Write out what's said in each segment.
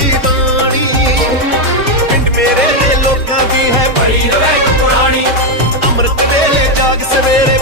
ਦੀ ਦਾਣੀ ਪਿੰਡ ਮੇਰੇ ਲੋਕਾਂ ਦੀ ਹੈ ਭਰੀ ਰਵੇ ਪੁਰਾਣੀ। ਅੰਮ੍ਰਿਤ ਵੇਲੇ ਜਾਗ ਸਵੇਰੇ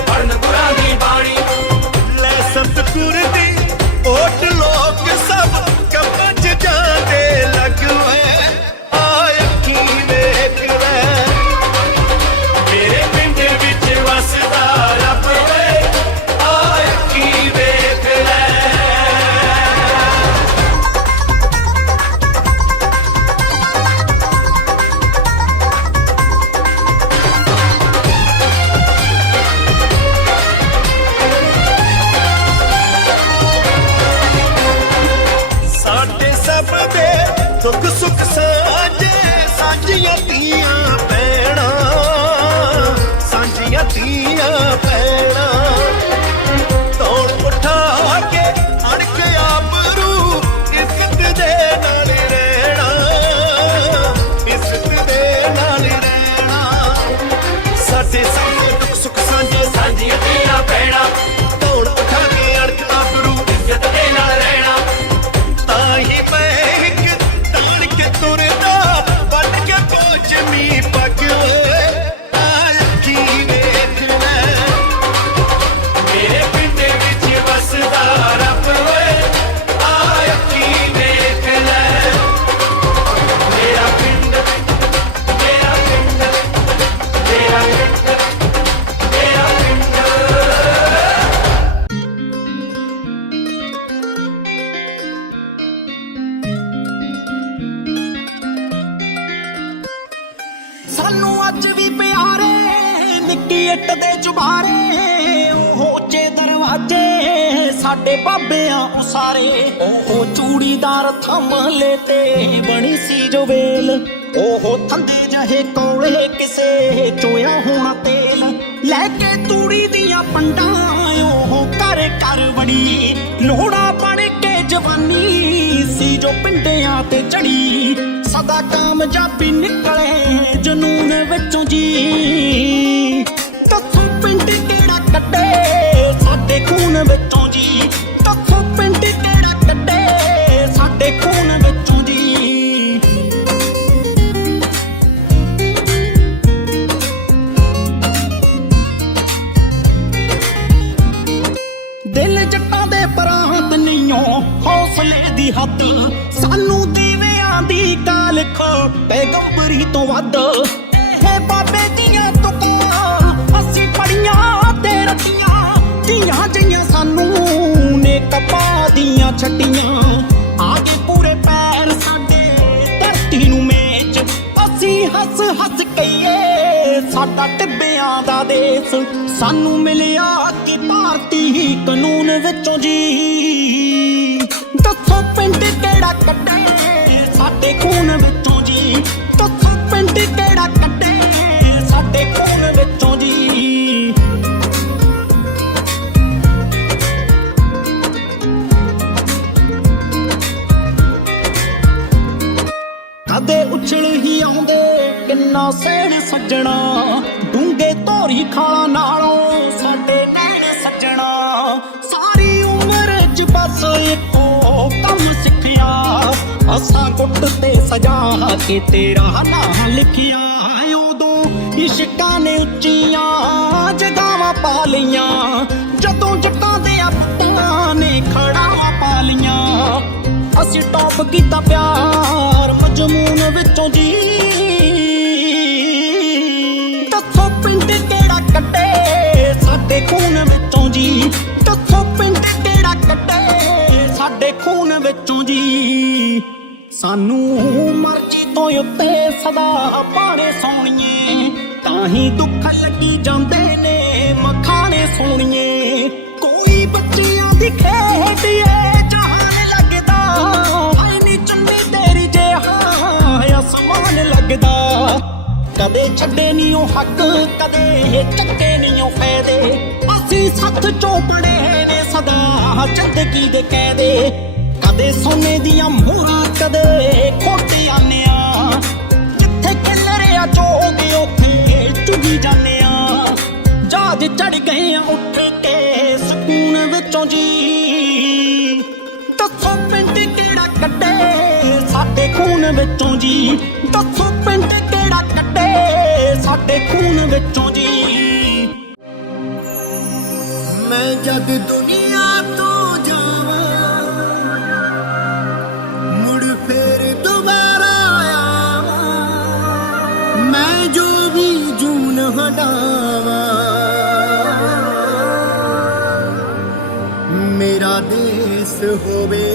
ਬਾਬਿਆਂ ਉਹ ਚੂੜੀਦਾਰ ਥੰਮਲੇ ਤੇ ਬਣੀ ਸੀ ਜੋ ਵੇਲ। ਉਹ ਥੰਦੇ ਜਹੇ ਕੋਲੇ ਕਿਸੇ ਚੋਇਆ ਹੋਣਾ ਤੇਲ। ਲੈ ਕੇ ਤੂੜੀ ਦੀਆਂ ਪੰਡਾਂ, ਉਹ ਘਰ ਘਰ ਵੜੀ। ਲੋੜਾ ਬਣ ਕੇ ਜਵਾਨੀ ਸੀ ਜੋ ਪਿੰਡਿਆਂ ਤੇ ਚੜੀ। ਸਦਾ ਕਾਮਯਾਬੀ ਨਿਕਲੇ ਜਨੂਨ ਵਿੱਚੋਂ ਜੀ। ਤੱਥੋਂ ਪਿੰਡ ਕਿਹੜਾ ਕੱਢੇ, ਸਾਡੇ ਖੂਨ ਵਿੱਚੋਂ ਜੀ। ਟਿੱਬਿਆਂ ਦਾ ਦੇਸ਼। ਸਾਨੂੰ ਮਿਲਿਆ ਕਿ ਭਾਰਤੀ ਕਾਨੂੰਨ ਵਿੱਚੋਂ ਜੀ ਦੱਸੋ ਪਿੰਡ ਕਿਹੜਾ ਕੱਢੇ ਸਾਡੇ ਖੂਨ ਵਿੱਚੋਂ ਜੀ ਦੱਸੋ ਪਿੰਡ ਕਿਹੜਾ ਕੱਢੇ ਸਾਡੇ ਖੂਨ ਵਿੱਚੋਂ ਜੀ ਕਦੇ ਉਛਲ ਹੀ ਆਉਂਦੇ, ਕਿੰਨਾ ਸਹਿਣ ਸੱਜਣਾ। ਧੋਰੀ ਨਾਲੋਂ ਸਾਡੇ ਨੈਣ ਸੱਜਣਾ। ਸਾਰੀ ਉਮਰ ਚ ਬਸ ਇੱਕੋ ਕੰਮ ਸਿੱਖਿਆ। ਅਸਾਂ ਗੁੱਟ ਤੇ ਸਜਾ ਕੇ ਤੇਰਾ ਨਾਂ ਲਿਖਿਆ। ਉਦੋਂ ਇਸ਼ਕਾਂ ਨੇ ਉੱਚੀਆਂ ਜਗਾਵਾਂ ਪਾ ਲਈਆਂ। ਜਦੋਂ ਜੱਟਾਂ ਦੇ ਪੁੱਤਾਂ ਨੇ ਖੜਾਵਾਂ ਪਾ ਲਈਆਂ। ਅਸੀਂ ਟੌਪ ਕੀਤਾ ਪਿਆਰ ਮਜਮੂਨ ਵਿੱਚੋਂ ਜੀ। ਦੱਸੋ ਪਿੰਡ ਕਿਹੜਾ ਸਾਡੇ ਖੂਨ ਵਿੱਚੋਂ ਜੀ। ਦੱਸੋ ਪਿੰਡ ਕਿਹੜਾ ਕੱਟੇ? ਸਾਡੇ ਖੂਨ ਵਿੱਚੋਂ ਜੀ। ਸਾਨੂੰ ਮਰਜ਼ੀ ਤੋਂ ਉੱਤੇ ਸਦਾ ਪਾੜੇ ਸੋਣੀਏ ਤਾਂ ਹੀ ਦੁੱਖ ਲੱਗੀ ਜਾਂਦੇ ਨੇ ਮਖਾਣੇ ਸੋਣੀਏ ਕਦੇ ਛੱਡੇ ਨਹੀਂ ਉਹ ਹੱਕ, ਕਦੇ ਚੱਕੇ ਨਹੀਂ ਉਹ ਫਾਇਦੇ। ਅਸੀਂ ਸੱਤ ਚੋਪੜੇ ਨੇ ਸਦਾ ਜ਼ਿੰਦਗੀ ਦੇ ਕਾਇਦੇ ਕਦੇ ਸੋਨੇ ਦੀਆਂ ਮੋਹਰਾਂ ਕਦੇ ਖੋਟੇ ਆਨਿਆ ਜਿੱਥੇ ਕਿਲਰਿਆ ਚੋਗ, ਉੱਥੇ ਚੁਗੀ ਜਾਂਦੇ ਆ ਜਹਾਜ਼ ਚੜ ਗਏ ਆ ਉੱਠ ਕੇ ਸਕੂਨ ਵਿੱਚੋਂ ਜੀ। ਦੱਸੋ ਪਿੰਡ ਕਿਹੜਾ ਕੱਢੇ, ਸਾਡੇ ਖੂਨ ਵਿੱਚੋਂ ਜੀ। ਖੂਨ ਵਿੱਚੋਂ ਜੀ। ਮੈਂ ਜਦ ਦੁਨੀਆ ਤੋਂ ਜਾਵਾਂ, ਮੁੜ ਫੇਰ ਦੁਬਾਰਾ ਆਵਾਂ। ਮੈਂ ਜੋ ਵੀ ਜੂਨ ਹਟਾਵਾਂ, ਮੇਰਾ ਦੇਸ਼ ਹੋਵੇ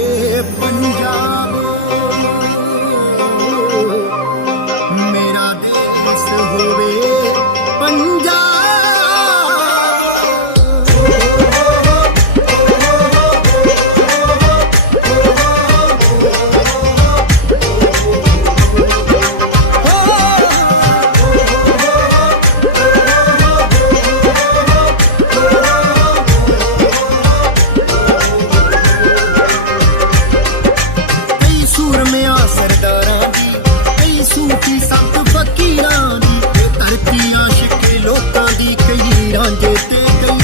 doo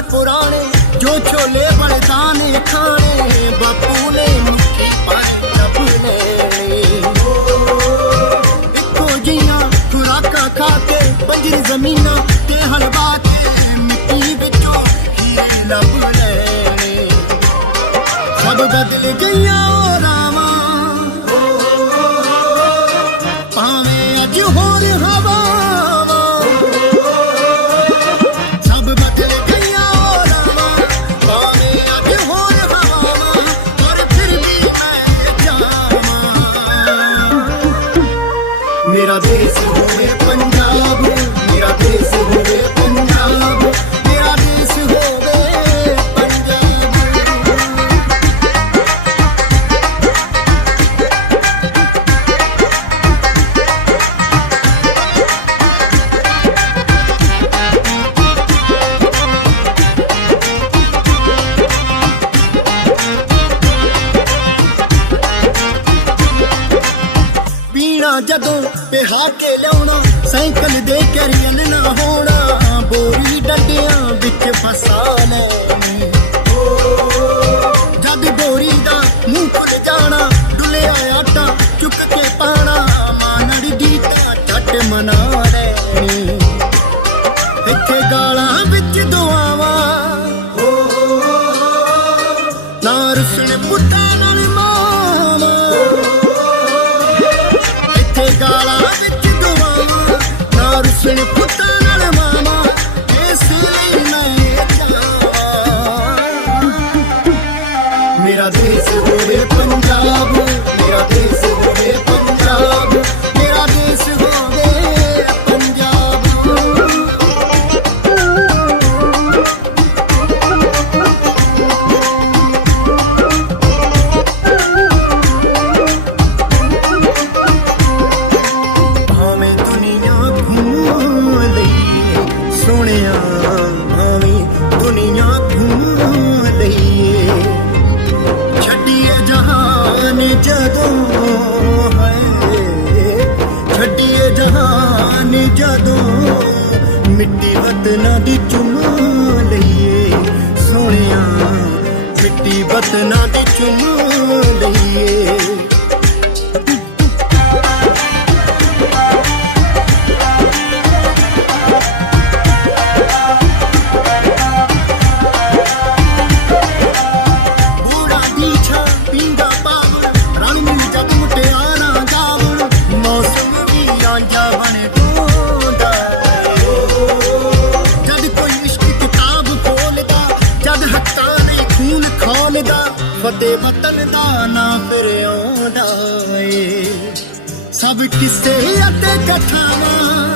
ਸਾਰੇ ਪੁਰਾਣੇ, ਜੋ ਛੋਲੇ ਬਲਦਾਂ ਨੇ ਖਾਣੇ। ਬਾਪੂ ਨੇ ਮੁੱਠੀ ਪਾਈ ਜੱਬ ਲੈਣੀ ਇੱਕੋ ਜੀਆਂ ਖੁਰਾਕਾਂ ਖਾ ਕੇ ਬੰਜਰ ਜ਼ਮੀਨਾਂ ਤੇ ਹਲਵਾ ਕੇ ਮਿੱਟੀ ਵਿੱਚੋਂ ਹੀਰੇ ਲੱਭ ਲੈਣੇ। ਸਭ ਬਦਲ ਗਈਆਂ ਤੇ ਗਾਲਾਂ ਵਿੱਚ ਦੁਆ ਨਾ। ਰੁਸਣ ਪੁੱਤਾਂ ਬਦਨਾਂ ਦੀ ਚੁਮਾ ਲਈਏ। ਸੋਹਣਿਆ ਮਿੱਟੀ ਬਦਨਾਂ sabe que seria até catamar.